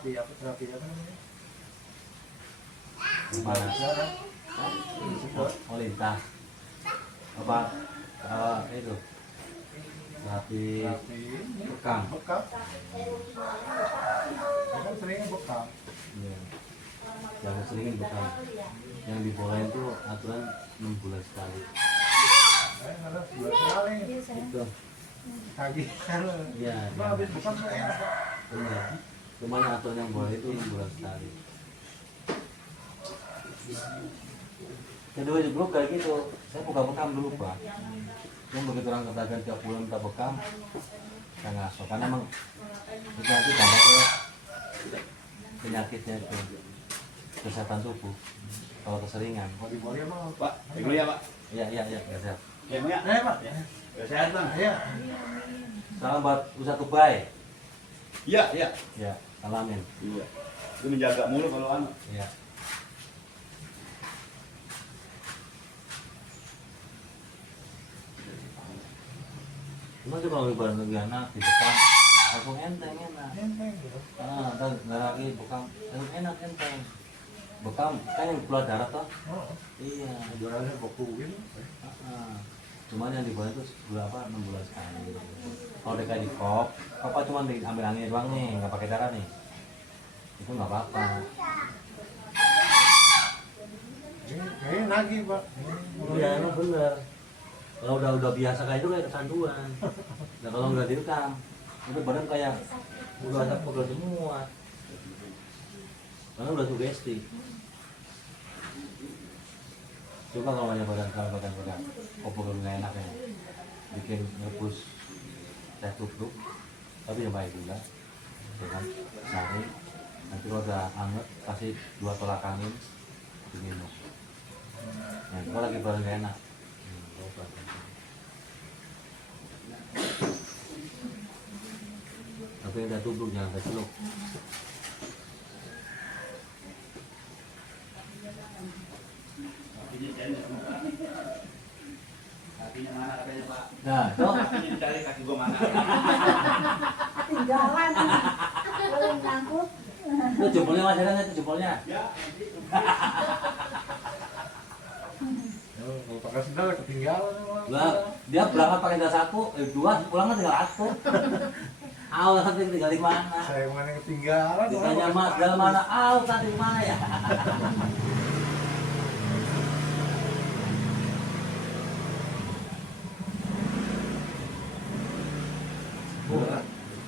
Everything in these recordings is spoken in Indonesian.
terapi apa namanya? Oh lintah apa itu terapi bekam Bekam. Kan sering bekam. ya. Yang sering bekam yang dibolehin tuh aturan 6 bulan sekali Ada bulan sekali. itu Kaki kan. ya Habis bekam tuh enak. benar cuman aturan yang boleh itu 6 bulan sekali kedua dulu kayak gitu saya buka bekam dulu pak yang begitu orang katakan tiap bulan kita bekam saya ngaso karena emang itu nanti banyak ya penyakitnya itu kesehatan tubuh kalau keseringan Body mah Pak, dulu ya Pak. iya sehat Ya enggak? Pak ya. Sehat Bang. Iya. salam buat usaha tubai Iya. ya alamin Iya. Itu menjaga mulu kalau anu. ya cuma tuh kalau ibarat lagi anak di bekam langsung enteng enak Enteng gitu. dan nggak lagi bekam langsung enak enteng bekam kan yang keluar darah toh Oh, iya jualannya beku gitu. cuman yang dibuat itu berapa 6 bulan sekali kalau dekat di kop apa cuma diambil anginnya doang nih nggak pakai darah nih itu nggak apa-apa Ini nagih Pak. iya emang bener kalau udah biasa kayak itu kayak kecanduan nah kalau nggak direkam itu badan kayak udah ada pegel semua karena udah sugesti coba kalau banyak badan kok pegel nggak enak ya bikin rebus teh tubruk tapi yang baik juga dengan sari nanti kalau udah anget kasih 2 tolak angin diminum nah kalau lagi badan nggak enak tapi yang teh tubruk jangan teh celuk Kakinya mana katanya Pak? nah toh Kakinya dicari kaki gua mana? Tinggalan belum nyangkut. itu jempolnya masih ada nggak itu jempolnya Ya. Kalau pakai sendal ketinggalan emang. lah dia berangkat pakai sandal 1 2 pulangnya tinggal 1 awal nanti tinggal di mana Saya mana ketinggalan. ditanya mas dalam mana tadi di mana ya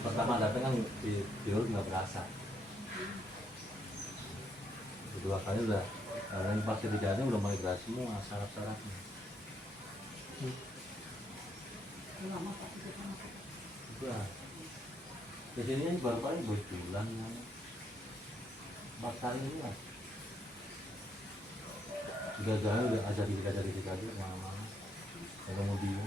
pertama datang kan di urut nggak berasa kedua kali udah dan pas kerjaannya udah mulai berasa semua syarat-syaratnya udah kesini baru kali 2 bulan 4 kali ini lah udah jalan udah ajari kemana-mana ada mobil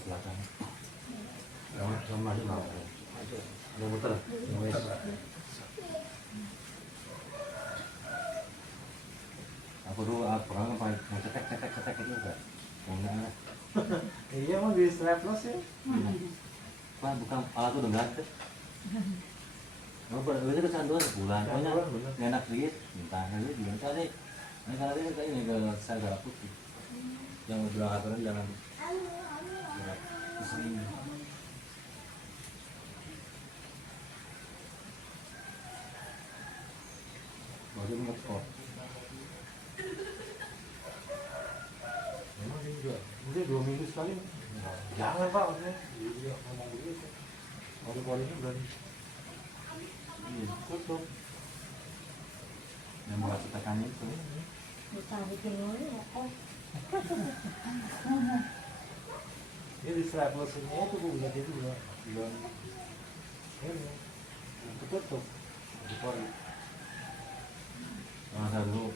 belakang sama aja mau ada muter aku dulu pernah pakai cetek itu enggak enggak Iya mah di strapless ya. Pak bukan alat udah enggak ada oh berarti kecanduan sebulan pokoknya nggak enak sedikit minta nanti juga tadi ini kayak ini ke saya darah putih yang udah aturan jangan kesini baru ngekop Memang ini juga. Mungkin 2 minggu sekali. Jangan Pak, maksudnya. Dia ngomong begitu. Pori-porinya udah tutup. yang mau kasih tekan itu Ditarikin dulu ya kok. Ini di strapless-nya itu Bu, udah gitu udah ini tutup di pori. masa dulu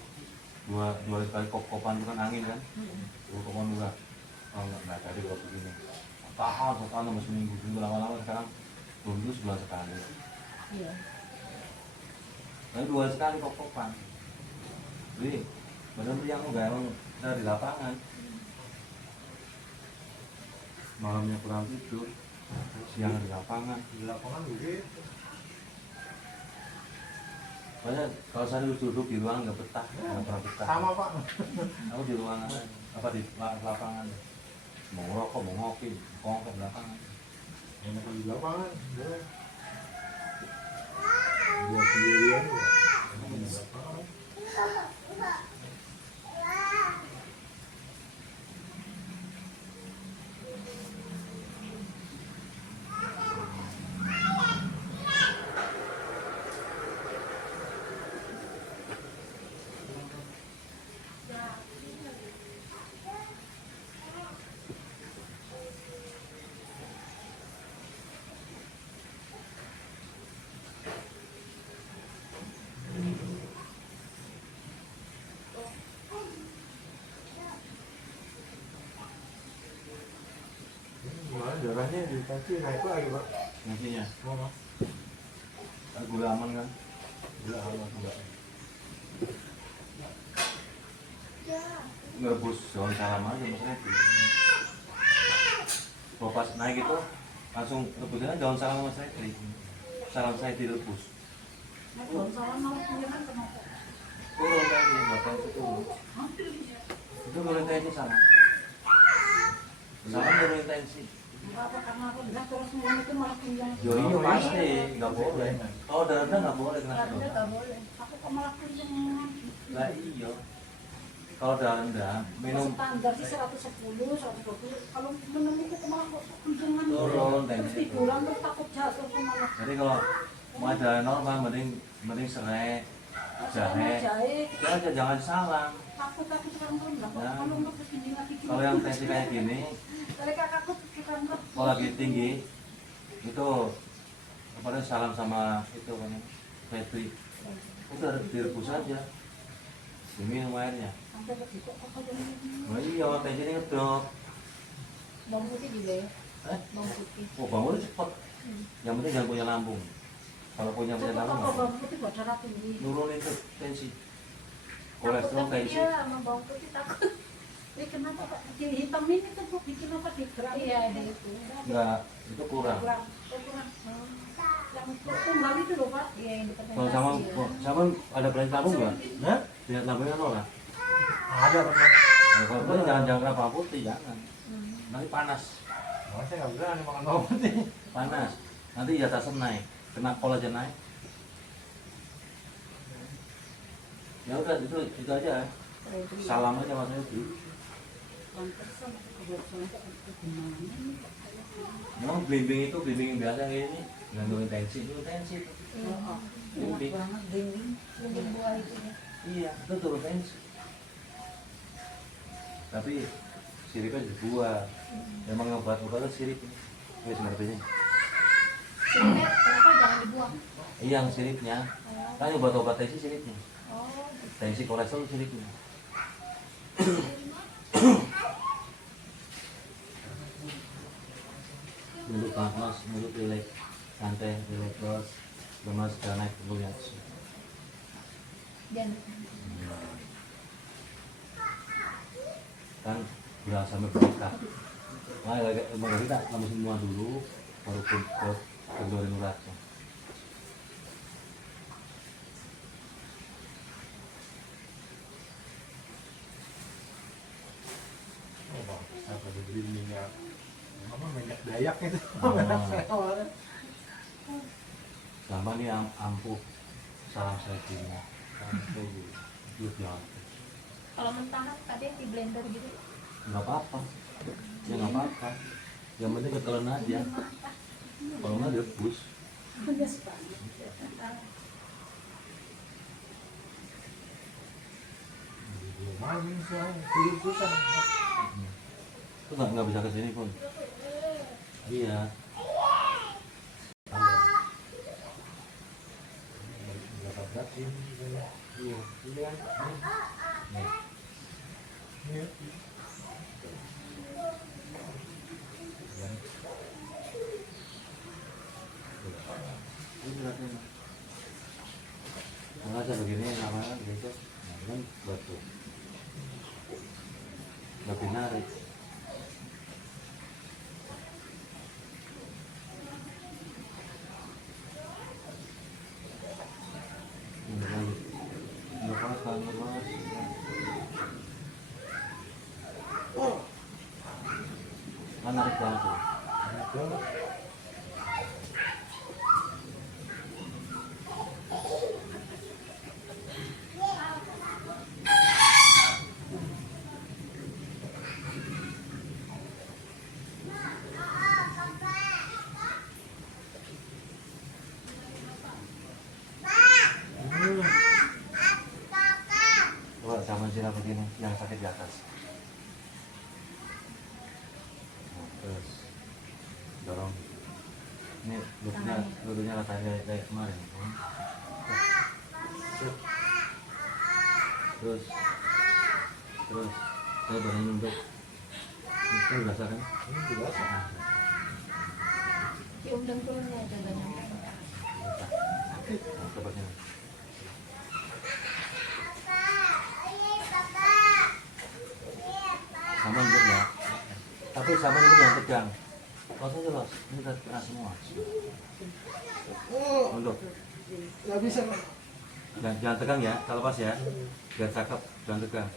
dua kali kop-kopan itu kan angin kan, dua kopan juga. Oh nggak jadi kalau begini. Tahan sama seminggu lama-lama sekarang dulu sebulan sekali. Iya. Tapi 2 sekali kop-kopan. Jadi benar-benar yang enggak emang dari lapangan. Malamnya kurang tidur, siang di lapangan. Di lapangan begitu. Soalnya kalau saya duduk di ruangan nggak betah, nggak pernah betah. Sama Pak. Aku di ruangan apa di lapangan. Mau ngerokok, mau ngopi, kongkong lapangan. Enak di lapangan. Dia sendirian ya. Enak di lapangan. Gimana darahnya dikasih naik lagi Pak? Nantinya, Oh, gula aman kan? gila amat enggak. Ngerebus daun salam aja maksudnya itu. Kalau pas naik itu langsung rebusnya daun salam sama saya salam saya direbus. Belum salah malah punya kan kenapa? Turun tadi, bapak itu turun. Itu turun tensi sama. Sama turun tensi. Apa karena aku bilang terus minum itu malah punya. Yo iya pasti, nggak boleh. Oh darah nggak boleh kena Karena sedot. nggak boleh. Aku kok malah punya. Lah iya. Kalau darah minum Standar sih 110, 120. Kalau minum itu kok malah kok kunjungan. turun Terus tensi. tiduran terus takut jatuh kok malah. Jadi kalau mau darah normal mending serai, jahe. Jahe. Itu aja jangan salam. Takut sekarang tuh enggak. Nah. Kalau enggak terus gini lagi. Kalau yang tensi kayak gini, Dari kakakku sekarang enggak. kalau lagi tinggi itu apa salam sama itu kan Fetri. Itu harus direbus aja. Diminum airnya. Sampai ke situ kok aja minum. Oh iya, tensi ini ngedok. Bawang putih juga ya. Eh? Bawang putih. Oh bangun cepet. Yang penting jangan punya lambung. Kalau punya Coba lambung kalau nggak bawang putih buat darah tinggi. nurunin tuh tensi. Takut Kolesterol tapi tensi. dia sama bawang putih takut. Ini kenapa Pak? Di hitam ini tuh Bu, bikin apa di geram? Iya, di itu. Enggak, itu kurang. Kurang. Oh, kurang. Yang tunggal itu loh Pak. Iya, yang Kalau sama sama ada penyakit lambung nggak? Hah? Penyakit lambungnya nolak. Ada pernah. Nah, kalau itu jangan bawang putih jangan. Nanti panas. Oh, saya nggak berani makan bawang putih. Panas. Nanti di atas naik. Kena kolagen naik. Ya udah itu aja. Salam aja Mas Yudi. Memang blimbing itu blimbing yang biasa kayak ini nggak turun tensi itu tensi. Blimbing. banget dingin. Dingin buah itu ya. Iya itu turun tensi. Tapi siripnya dibuat. Memang obat-obatnya sirip. Ini seperti ini. Siripnya kenapa jangan dibuang? Iya yang siripnya. Kan obat-obat tensi siripnya. Oh, Tensi kolesterol siripnya. Mulut panas, mulut rileks, santai, rileks terus, lemas, sudah naik tubuhnya. dan Kan udah sampai berkah. Nah, lagi kita kamu semua dulu, baru ke kendorin uratnya. Oh, apa dibeli minyak? Apa minyak Dayak itu? Gampang nih ampuh, salam saya punya. kalau mentah tadi di blender gitu. Nggak apa-apa, ya nggak apa-apa. Yang penting ketelan aja. Kalau nggak direbus. Pedas Pak. Manis ya, sulit susah. Itu nggak bisa kesini pun. Iya. Berapa berat sih? Iya, iya. Nih. Iya. Kan? Ini beratnya. Kalau aja begini namanya gitu, nah, kan batu. Lebih narik. Ini lagi. Lepaskan, lepas. Kan narik banget tuh. Enak banget. Coba sama sila begini, yang sakit di atas. Nah, terus dorong. Ini lututnya latanya kayak kemarin. Terus, saya berani nunduk. Ini biasa kan? Ini biasa. Nah, Diundang turunnya aja banyak. biasa. Nah, coba sini. Sama nunduk ya. Tapi sama ini jangan tegang. Los aja los, ini udah kena semua. Nunduk. Nggak bisa. Jangan tegang ya, kalau pas ya. Biar cakep, jangan tegang.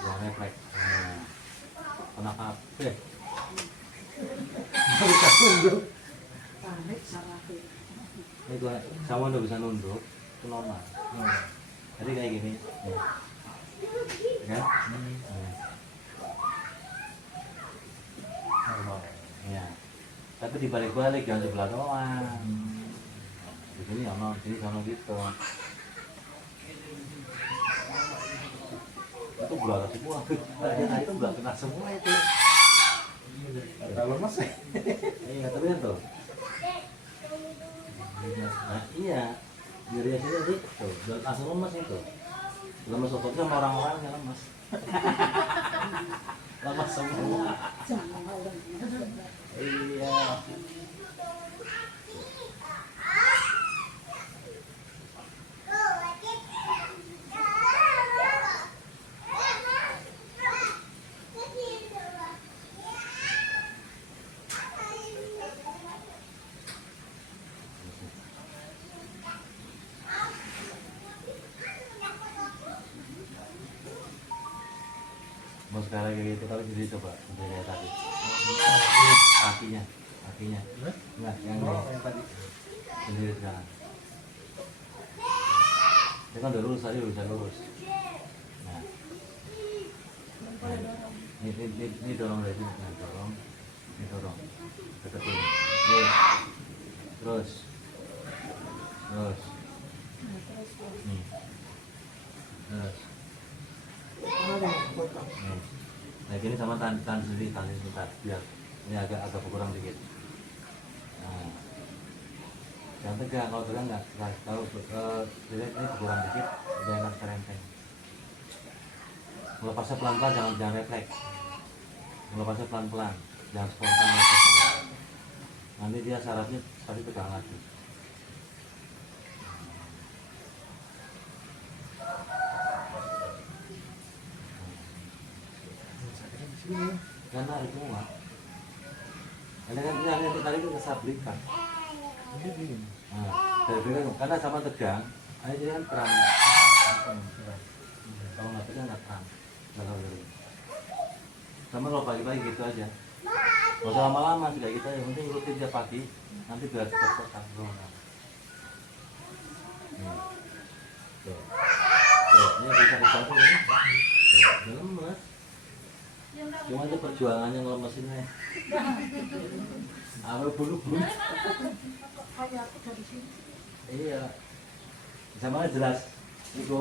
Jangan refleks. Nah. Kena apa? Nggak bisa tunduk. Tarik sama aku. Ini gua sama udah bisa nunduk, itu normal. Jadi kayak gini. Nih. Kan? Nih. Normal. Iya. Tapi dibalik-balik jangan sebelah doang. Di sini sama, di sini sama gitu. Itu belah semua. Tadi itu belah kena semua itu. Kita lemas ya. Iya, tapi kan tuh. Nah, iya. Dari sini sih tuh, udah langsung lemas itu. Lemas ototnya sama orang-orangnya lemas. Lemas semua. Iya. Mau sekarang kayak gitu tapi jadi coba udah kayak tadi. Kakinya. Enggak, yang Oh, ini yang tadi. sendiri sekarang. Dia kan udah lurus tadi udah bisa lurus. Nah, ini dorong dari sini, nah, dorong, ini dorong, deketin. Ini. Terus, nih, terus. Nih. Nah gini sama tahan sendiri sebentar biar ini agak berkurang dikit. Nah, jangan tegang, kalau tegang nggak kalau ini berkurang dikit udah enak serempeng. Melepasnya pelan-pelan, jangan refleks. Melepasnya pelan-pelan, jangan spontan melepasnya. Nanti dia syaratnya tadi tegang lagi. Karena itu mah karena kan ini tadi itu kesabrikan. Nah, dari bilang karena sama tegang, ini kan terang. Kalau nggak tegang nggak terang. Sama lo pagi-pagi gitu aja. Nggak usah lama-lama juga gitu aja. Penting rutin tiap pagi, nanti biar cepat tanggung. Tuh, ini bisa dibantu ini. Tuh, lemes. Cuma itu perjuangannya ngelemesinnya. Apa bulu-bulu? Kayak aku dari sini. Iya. Sama jelas itu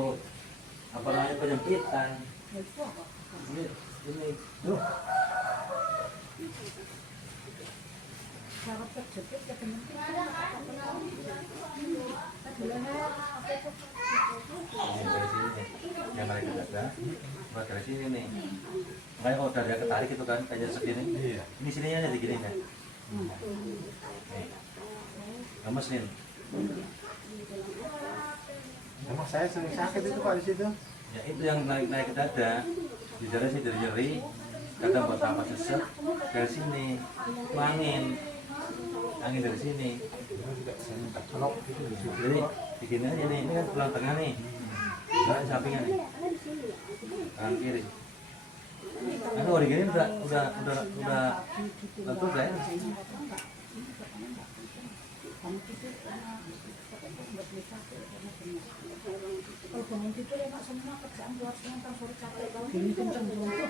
apa namanya penyempitan. Itu apa? Ini tuh. Sarap terjepit ke temen kita. Tadi leher apa itu? Ini dari sini nih, yang mereka jaga, buat dari sini nih. Makanya kalau udah dia ketarik itu kan, kayak segini. Iya. Ini sininya aja digini kan. Nih, lemes nih. Emang saya sering sakit itu Pak di situ. Ya itu yang naik ke dada. Di dada sih dari nyeri. Kadang buat apa sesek dari sini, angin dari sini. Saya juga saya minta celok gitu di situ. Jadi begini aja nih, ini kan tulang tengah nih. Nah, sampingnya nih, kanan kiri. Aduh, hari gini udah betul ya. Kalau bangun tidur enak semua kerjaan luar sana sore capek kalau gini kenceng buntu.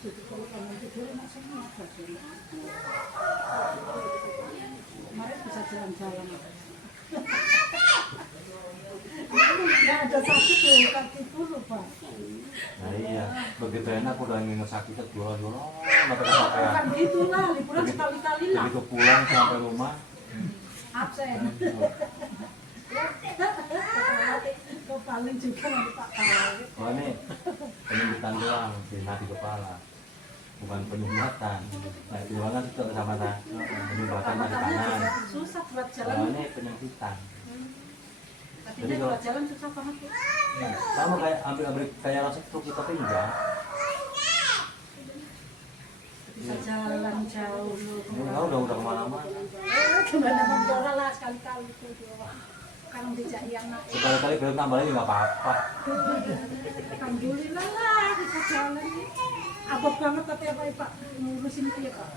Jadi kalau bangun tidur enak semua kerjaan. Kemarin bisa jalan-jalan. Nggak ada sakit loh kaki dulu Pak. Nah iya, begitu enak udah nginget sakitnya jualan mata kecapean. Bukan gitu lah, liburan sekali-kali lah. Begitu pulang sampai rumah, Absen. Kau paling juga nanti Pak tahu. wah ini penyembuhan doang di kepala, bukan penyumbatan. Nah itu kan itu sama penyumbatan mah di tangan. Susah buat Kalau jalan. ini penyembuhan. Artinya buat jalan susah banget tuh. Sama kayak ambil kayak rasa itu tapi enggak. Bisa jalan jauh loh. Enggak udah kemana-mana. Gimana mendora lah sekali-kali tuh. Kalau tidak yang nak. Sekali-kali belum tambah lagi nggak apa-apa. Alhamdulillah lah bisa jalan. Abot banget tapi apa ya Pak ngurusin itu ya Pak.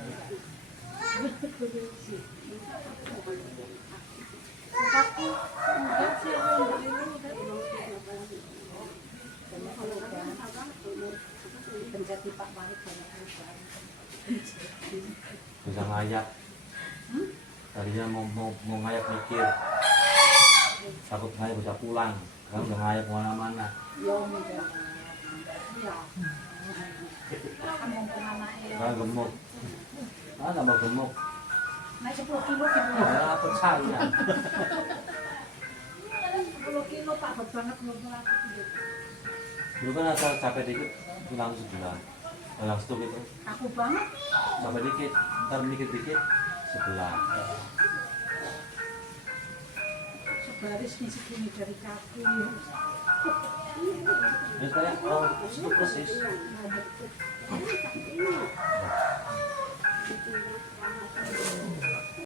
Tapi enggak sih penjati Pak Wahid banyak perubahan. Bisa ngayak. Tadinya mau ngayak mikir. Takut ngayak bisa pulang. Sekarang udah ngayak kemana-mana. Ya udah. Ya. Kamu anaknya. Sekarang gemuk. Tambah gemuk. Naik 10 kilo gitu. Ya percaya. 10 kilo Pak, berat banget belum aku. Dulu kan asal capek dikit tulang sebelah. Tulang stuk itu Aku banget. capek dikit, ntar dikit-dikit sebelah. Sebaris nih segini dari kaki. Ini kayak orang stuk persis.